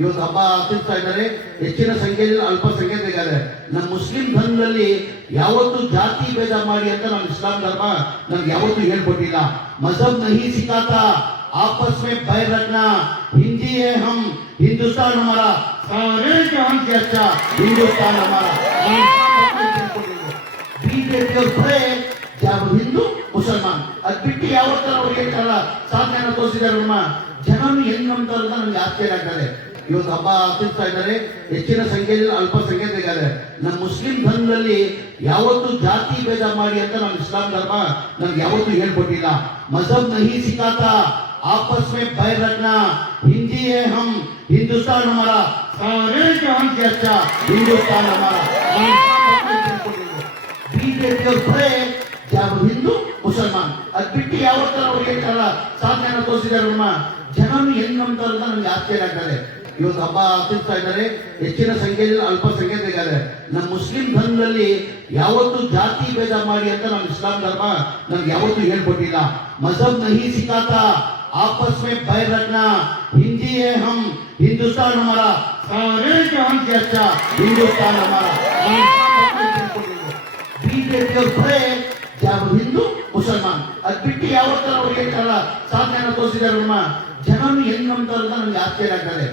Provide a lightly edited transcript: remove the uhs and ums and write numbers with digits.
ಇವತ್ತು ಹಬ್ಬ ಆಚರಿಸ್ತಾ ಇದ್ದಾರೆ. ಹೆಚ್ಚಿನ ಸಂಖ್ಯೆಯಲ್ಲಿ ಅಲ್ಪಸಂಖ್ಯಾತರಿದ್ದಾರೆ. ನಮ್ಮ ಮುಸ್ಲಿಂ ಧರ್ಮದಲ್ಲಿ ಯಾವತ್ತೂ ಜಾತಿ ಭೇದ ಮಾಡಿ ಅಂತ ನಮ್ಮ ಇಸ್ಲಾಂ ಧರ್ಮ ನಮ್ಗೆ ಯಾವತ್ತೂ ಹೇಳ್ಕೊಟ್ಟಿಲ್ಲ. ಮಜಹಬ್ ನಹಿ ಸಿಖಾತಾ आपस में बैर रखना, हिंदी है हम, हिंदुस्तान हमारा, सारे जहां से अच्छा हिंदुस्तान हमारा. बीजेपी और भय जब हिंदू मुसलमान ಅದು ಬಿಟ್ಟು ಯಾವತ್ತರ ಅವ್ರು ಹೇಳ್ತಾರಲ್ಲ ಸಾಧನೆಯನ್ನು ತೋರಿಸಿದ್ದಾರೆ. ನಮ್ಮ ಜನರು ಹೆಂಗ್ ನಂಬ್ತಾರೆ ಅಂತ ನಮ್ಗೆ ಆಶ್ಚರ್ಯ ಆಗ್ತದೆ. ಇವತ್ತು ಹಬ್ಬ ಆಚರಿಸ್ತಾ ಇದ್ದಾರೆ. ಹೆಚ್ಚಿನ ಸಂಖ್ಯೆಯಲ್ಲಿ ಅಲ್ಪಸಂಖ್ಯಾತರಿದ್ದಾರೆ. ನಮ್ಮ ಮುಸ್ಲಿಂ ಧರ್ಮದಲ್ಲಿ ಯಾವತ್ತೂ ಜಾತಿ ಭೇದ ಮಾಡಿ ಅಂತ ನಮ್ಮ ಇಸ್ಲಾಂ ಧರ್ಮ ನಮ್ಗೆ ಯಾವತ್ತೂ ಹೇಳ್ಕೊಟ್ಟಿಲ್ಲ. ಮಜಹಬ್ ನಹಿ ಸಿಖಾತಾ आपस में बैर रखना, हिंदी है हम, हिंदुस्तान हमारा, सारे जहां से अच्छा हिंदुस्तान हमारा. बीजेपी और भय जब हिंदू मुसलमान ಅದು ಬಿಟ್ಟು ಯಾವತ್ತರ ಅವ್ರು ಹೇಳ್ತಾರಲ್ಲ ಸಾಧನೆಯನ್ನು ತೋರಿಸಿದ್ದಾರೆ. ನಮ್ಮ ಜನರು ಹೆಂಗ್ ನಂಬ್ತಾರೆ ಅಂತ ನಮ್ಗೆ ಆಶ್ಚರ್ಯ ಆಗ್ತದೆ. ಇವತ್ತು ಹಬ್ಬ ಆಚರಿಸ್ತಾ ಇದ್ದಾರೆ. ಹೆಚ್ಚಿನ ಸಂಖ್ಯೆಯಲ್ಲಿ ಅಲ್ಪಸಂಖ್ಯಾತರಿದ್ದಾರೆ. ನಮ್ಮ ಮುಸ್ಲಿಂ ಧರ್ಮದಲ್ಲಿ ಯಾವತ್ತೂ ಜಾತಿ ಭೇದ ಮಾಡಿ ಅಂತ ನಮ್ಮ ಇಸ್ಲಾಂ ಧರ್ಮ ನಮ್ಗೆ ಯಾವತ್ತೂ ಹೇಳ್ಕೊಟ್ಟಿಲ್ಲ. ಮಜಹಬ್ ನಹಿ ಸಿಖಾತಾ आपस में बैर रखना, हिंदी है हम, हिंदुस्तान हमारा, सारे जहां से अच्छा हिंदुस्तान हमारा. बीजेपी और भय जब हिंदू मुसलमान ಅದು ಬಿಟ್ಟು ಯಾವತ್ತರ ಅವ್ರು ಹೇಳ್ತಾರಲ್ಲ ಸಾಧನೆಯನ್ನು ತೋರಿಸಿದ್ದಾರೆ. ನಮ್ಮ ಜನರು ಹೆಂಗ್ ನಂಬ್ತಾರೆ ಅಂತ ನಮ್ಗೆ ಆಶ್ಚರ್ಯ ಆಗ್ತದೆ.